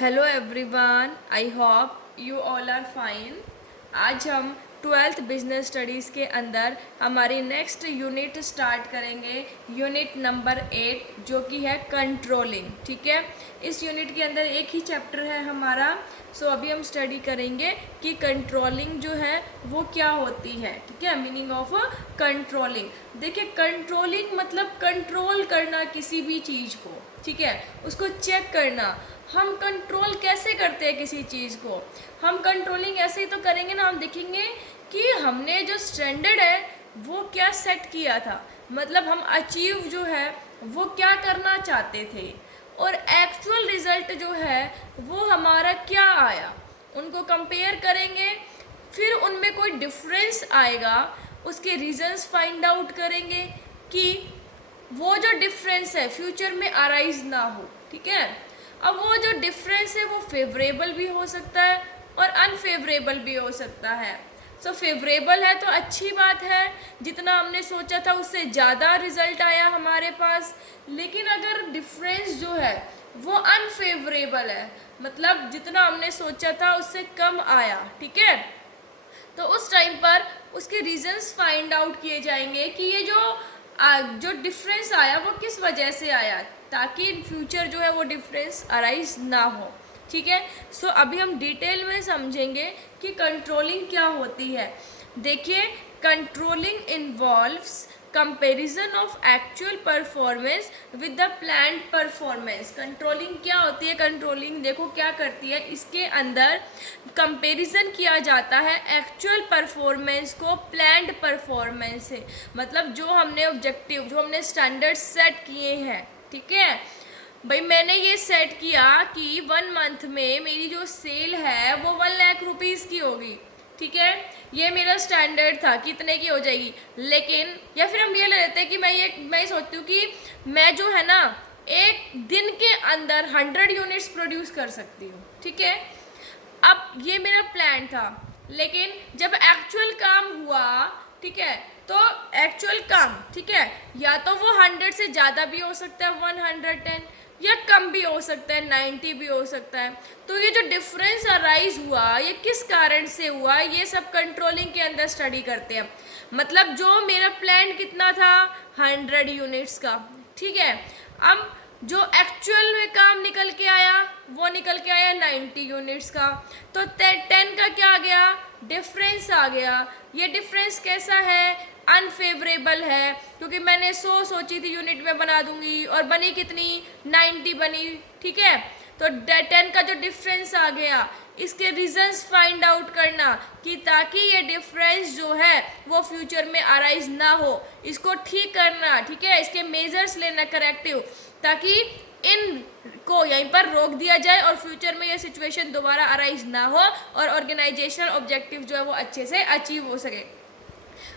Hello everyone, I hope you all are fine. आज हम 12th business studies के अंदर हमारी नेक्स्ट यूनिट स्टार्ट करेंगे, यूनिट नंबर 8, जो कि है कंट्रोलिंग। ठीक है, इस यूनिट के अंदर एक ही चैप्टर है हमारा। सो अभी हम स्टडी करेंगे कि कंट्रोलिंग जो है वो क्या होती है। ठीक है, मीनिंग ऑफ कंट्रोलिंग। देखिए, कंट्रोलिंग मतलब कंट्रोल करना किसी भी चीज़ को। ठीक है, उसको चेक करना। हम कंट्रोल कैसे करते हैं किसी चीज़ को? हम कंट्रोलिंग ऐसे ही तो करेंगे ना, हम देखेंगे कि हमने जो स्टैंडर्ड है वो क्या सेट किया था, मतलब हम अचीव जो है वो क्या करना चाहते थे, और एक्चुअल रिजल्ट जो है वो हमारा क्या आया, उनको कंपेयर करेंगे। फिर उनमें कोई डिफरेंस आएगा, उसके रीजंस फाइंड आउट करेंगे कि वो जो डिफरेंस है फ्यूचर में अराइज ना हो। ठीक है, अब वो जो डिफरेंस है वो फेवरेबल भी हो सकता है और अनफेवरेबल भी हो सकता है। सो फेवरेबल है तो अच्छी बात है, जितना हमने सोचा था उससे ज़्यादा रिजल्ट आया हमारे पास। लेकिन अगर डिफरेंस जो है वो अनफेवरेबल है, मतलब जितना हमने सोचा था उससे कम आया, ठीक है, तो उस टाइम पर उसके रीजंस फाइंड आउट किए जाएंगे कि ये जो डिफरेंस आया वो किस वजह से आया, ताकि इन फ्यूचर जो है वो डिफरेंस अराइज ना हो। ठीक है, सो अभी हम डिटेल में समझेंगे कि कंट्रोलिंग क्या होती है। देखिए, controlling involves comparison of actual performance with the planned performance. Controlling क्या होती है? कंट्रोलिंग देखो क्या करती है, इसके अंदर कंपेरिजन किया जाता है एक्चुअल परफॉर्मेंस को प्लान्ड परफॉर्मेंस से। मतलब जो हमने ऑब्जेक्टिव, जो हमने स्टैंडर्ड सेट किए हैं, ठीक है भाई, मैंने ये सेट किया कि 1 मंथ में मेरी जो सेल है वो 1 लाख रुपीज़ की होगी। ठीक है, ये मेरा स्टैंडर्ड था, कितने की हो जाएगी। लेकिन या फिर हम ये ले लेते हैं कि मैं सोचती हूँ कि मैं जो है ना एक दिन के अंदर 100 यूनिट्स प्रोड्यूस कर सकती हूँ। ठीक है, अब ये मेरा प्लान था, लेकिन जब एक्चुअल काम हुआ, ठीक है, तो एक्चुअल काम, ठीक है, या तो वो 100 से ज़्यादा भी हो सकता है, 110, या कम भी हो सकता है, 90 भी हो सकता है। तो ये जो डिफरेंस अराइज हुआ ये किस कारण से हुआ, ये सब कंट्रोलिंग के अंदर स्टडी करते हैं। मतलब जो मेरा प्लान कितना था, 100 यूनिट्स का, ठीक है, अब जो एक्चुअल में काम निकल के आया वो निकल के आया 90 यूनिट्स का। तो 10 का क्या आ गया, डिफरेंस आ गया। ये डिफरेंस कैसा है, अनफेवरेबल है, क्योंकि मैंने 100 सोची थी यूनिट में बना दूंगी और बनी कितनी, 90 बनी। ठीक है, तो 10 का जो डिफरेंस आ गया, इसके रीजंस फाइंड आउट करना कि ताकि ये डिफरेंस जो है वो फ्यूचर में अराइज ना हो, इसको ठीक करना। ठीक है, इसके मेजर्स लेना करेक्टिव, ताकि इन को यहीं पर रोक दिया जाए और फ्यूचर में ये सिचुएशन दोबारा अराइज ना हो और ऑर्गेनाइजेशनल ऑब्जेक्टिव जो है वो अच्छे से अचीव हो सके।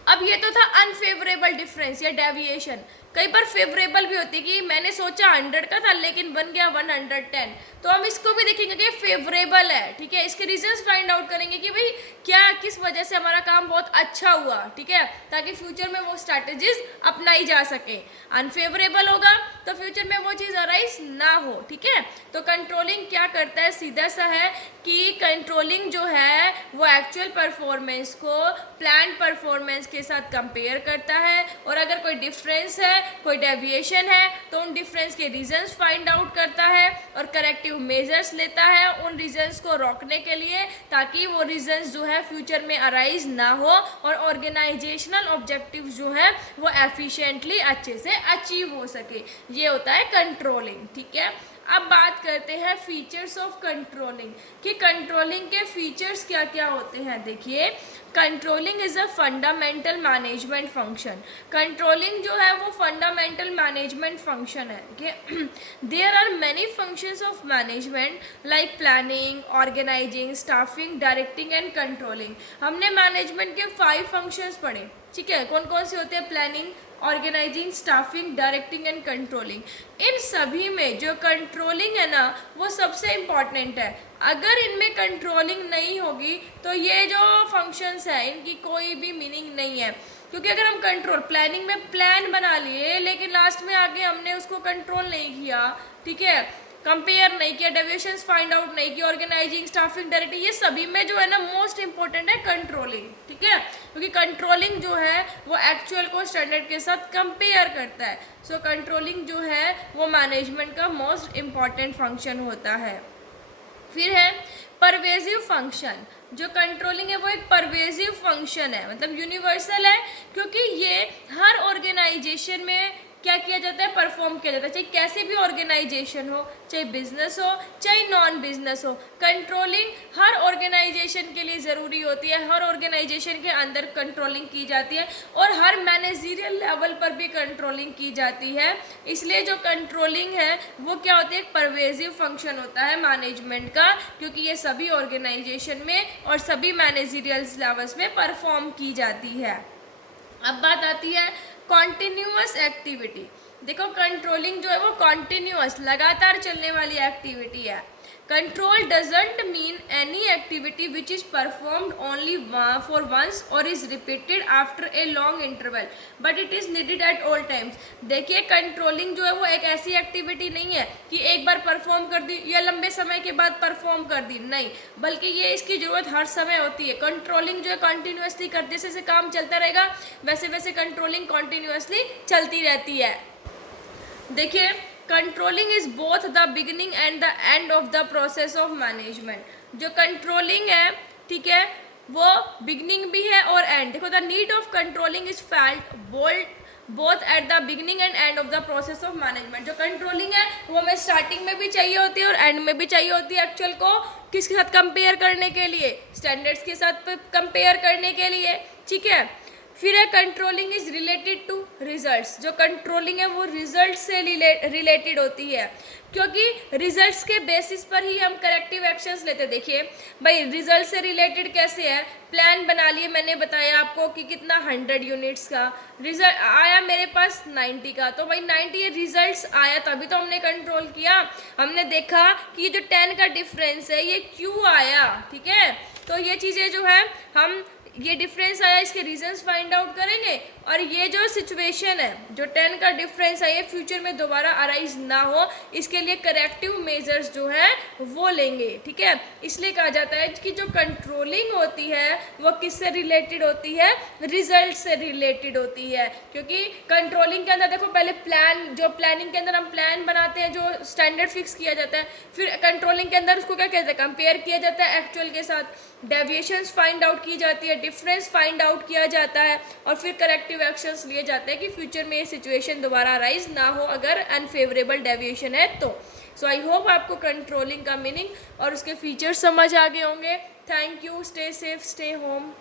अब ये तो था अनफेवरेबल डिफरेंस या डेविएशन। कई बार फेवरेबल भी होती है कि मैंने सोचा 100 का था लेकिन बन गया 110, तो हम इसको भी देखेंगे कि फेवरेबल है। ठीक है, इसके रीजंस फाइंड आउट करेंगे कि भाई क्या, किस वजह से हमारा काम बहुत अच्छा हुआ, ठीक है, ताकि फ्यूचर में वो स्ट्रैटेजीज अपनाई जा सके। अनफेवरेबल होगा तो फ्यूचर में वो चीज़ अराइज ना हो। ठीक है, तो कंट्रोलिंग क्या करता है, सीधा सा है कि कंट्रोलिंग जो है वो एक्चुअल परफॉर्मेंस को प्लान परफॉर्मेंस के साथ कंपेयर करता है, और अगर कोई डिफरेंस है, कोई डेविएशन है, तो उन डिफरेंस के रीजंस फाइंड आउट करता है और करेक्टिव मेजर्स लेता है उन रीजंस को रोकने के लिए, ताकि वो रीजंस जो है फ्यूचर में अराइज ना हो और ऑर्गेनाइजेशनल ऑब्जेक्टिव जो है वो एफिशिएंटली अच्छे से अचीव हो सके। ये होता है कंट्रोलिंग। ठीक है, अब बात करते हैं फीचर्स ऑफ कंट्रोलिंग कि कंट्रोलिंग के फीचर्स क्या क्या होते हैं। देखिए, controlling is a fundamental management function. Controlling जो है वो फंडामेंटल मैनेजमेंट फंक्शन है कि there are many functions of management like planning, organising, staffing, directing and controlling. हमने मैनेजमेंट के 5 फंक्शंस पढ़े। ठीक है, कौन कौन से होते हैं, planning, organising, staffing, directing and controlling. इन सभी में जो कंट्रोलिंग है ना वो सबसे इम्पॉर्टेंट है। अगर इनमें कंट्रोलिंग नहीं होगी तो ये जो फंक्शंस है इनकी कोई भी मीनिंग नहीं है। क्योंकि अगर हम कंट्रोल, प्लानिंग में प्लान बना लिए लेकिन लास्ट में आके हमने उसको कंट्रोल नहीं किया, ठीक है, कंपेयर नहीं किया, डेविएशंस फाइंड आउट नहीं किया, ऑर्गेनाइजिंग, स्टाफिंग, डायरेक्टिंग, ये सभी में जो है ना मोस्ट इंपॉर्टेंट है कंट्रोलिंग, ठीक है, क्योंकि कंट्रोलिंग जो है वो एक्चुअल को स्टैंडर्ड के साथ कंपेयर करता है। सो कंट्रोलिंग जो है वो मैनेजमेंट का मोस्ट इम्पॉर्टेंट फंक्शन होता है। फिर है परवेजिव फंक्शन। जो कंट्रोलिंग है वो एक परवेजिव फंक्शन है, मतलब यूनिवर्सल है, क्योंकि ये हर ऑर्गेनाइजेशन में क्या किया जाता है, परफॉर्म किया जाता है, चाहे कैसे भी ऑर्गेनाइजेशन हो, चाहे बिजनेस हो चाहे नॉन बिजनेस हो। कंट्रोलिंग हर ऑर्गेनाइजेशन के लिए ज़रूरी होती है, हर ऑर्गेनाइजेशन के अंदर कंट्रोलिंग की जाती है और हर मैनेजरियल लेवल पर भी कंट्रोलिंग की जाती है। इसलिए जो कंट्रोलिंग है वो क्या होती है, एक परवेजिव फंक्शन होता है मैनेजमेंट का, क्योंकि ये सभी ऑर्गेनाइजेशन में और सभी मैनेजरियल लेवल्स में परफॉर्म की जाती है। अब बात आती है कॉन्टिन्यूअस एक्टिविटी। देखो कंट्रोलिंग जो है वो कॉन्टिन्यूअस, लगातार चलने वाली एक्टिविटी है। Control doesn't mean any activity which is performed only for once और is repeated after a long interval but it is needed at all times. देखिए कंट्रोलिंग जो है वो एक ऐसी एक्टिविटी नहीं है कि एक बार परफॉर्म कर दी या लंबे समय के बाद परफॉर्म कर दी, नहीं, बल्कि ये इसकी ज़रूरत हर समय होती है। कंट्रोलिंग जो है कंटिन्यूसली करते जैसे काम चलता रहेगा वैसे वैसे कंट्रोलिंग कंटिन्यूसली चलती रहती है। देखिए controlling is both the beginning and the end of the process of management. जो कंट्रोलिंग है, ठीक है, वो बिगिनिंग भी है और एंड। देखो the need of controlling is felt both at the beginning and end of the process of management. जो कंट्रोलिंग है वो हमें स्टार्टिंग में भी चाहिए होती है और एंड में भी चाहिए होती है। एक्चुअल को किसके साथ कंपेयर करने के लिए, स्टैंडर्ड्स के साथ कंपेयर करने के लिए, ठीक है। फिर है controlling is related to results. जो कंट्रोलिंग है वो रिजल्ट से रिलेटेड होती है, क्योंकि रिजल्ट्स के बेसिस पर ही हम करेक्टिव एक्शंस लेते। देखिए भाई रिजल्ट से रिलेटेड कैसे है, प्लान बना लिए, मैंने बताया आपको कि कितना 100 यूनिट्स का रिजल्ट आया मेरे पास 90 का, तो भाई 90 ये रिजल्ट्स आया तभी तो हमने कंट्रोल किया। हमने देखा कि ये जो 10 का डिफरेंस है ये क्यों आया, ठीक है, तो ये चीज़ें जो है हम ये डिफरेंस आया इसके रीजंस फाइंड आउट करेंगे और ये जो सिचुएशन है जो 10 का डिफरेंस है ये फ्यूचर में दोबारा अराइज ना हो इसके लिए करेक्टिव मेजर्स जो है वो लेंगे, ठीक है। इसलिए कहा जाता है कि जो कंट्रोलिंग होती है वो किससे रिलेटेड होती है, रिजल्ट से रिलेटेड होती है। क्योंकि कंट्रोलिंग के अंदर देखो पहले प्लान, जो प्लानिंग के अंदर हम प्लान बनाते हैं जो स्टैंडर्ड फिक्स किया जाता है, फिर कंट्रोलिंग के अंदर उसको क्या कहते हैं, कंपेयर किया जाता है एक्चुअल के साथ, डेविएशंस फाइंड आउट की जाती है, डिफरेंस फाइंड आउट किया जाता है और फिर करेक्टिव एक्शंस लिए जाते हैं कि फ्यूचर में ये सिचुएशन दोबारा राइज ना हो अगर अनफेवरेबल डेविएशन है तो। सो आई होप आपको कंट्रोलिंग का मीनिंग और उसके फीचर्स समझ आ गए होंगे। Thank you, stay safe, stay home.